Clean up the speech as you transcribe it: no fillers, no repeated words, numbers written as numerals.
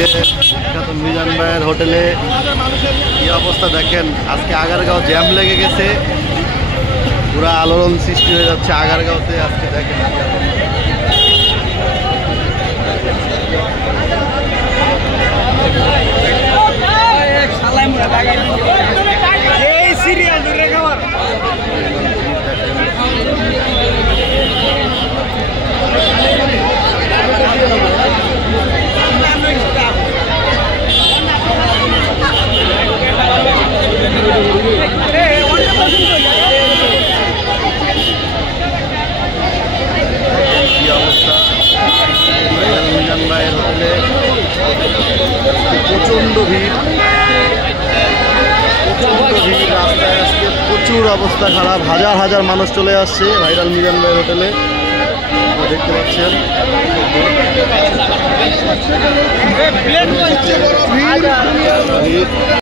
আজকে বিখ্যাত মিজান ভাইয়ের হোটেলে কি অবস্থা দেখেন। আজকে আগারগাঁও জ্যাম লেগে গেছে, পুরা আলোড়ন সৃষ্টি হয়ে যাচ্ছে আগারগাঁওতে। আজকে দেখেন প্রচন্ড ভিড়, রাস্তায় আজকে প্রচুর অবস্থা খারাপ। হাজার হাজার মানুষ চলে আসছে ভাইরাল মিজান ভাইয়ের হোটেলে, দেখতে পাচ্ছেন।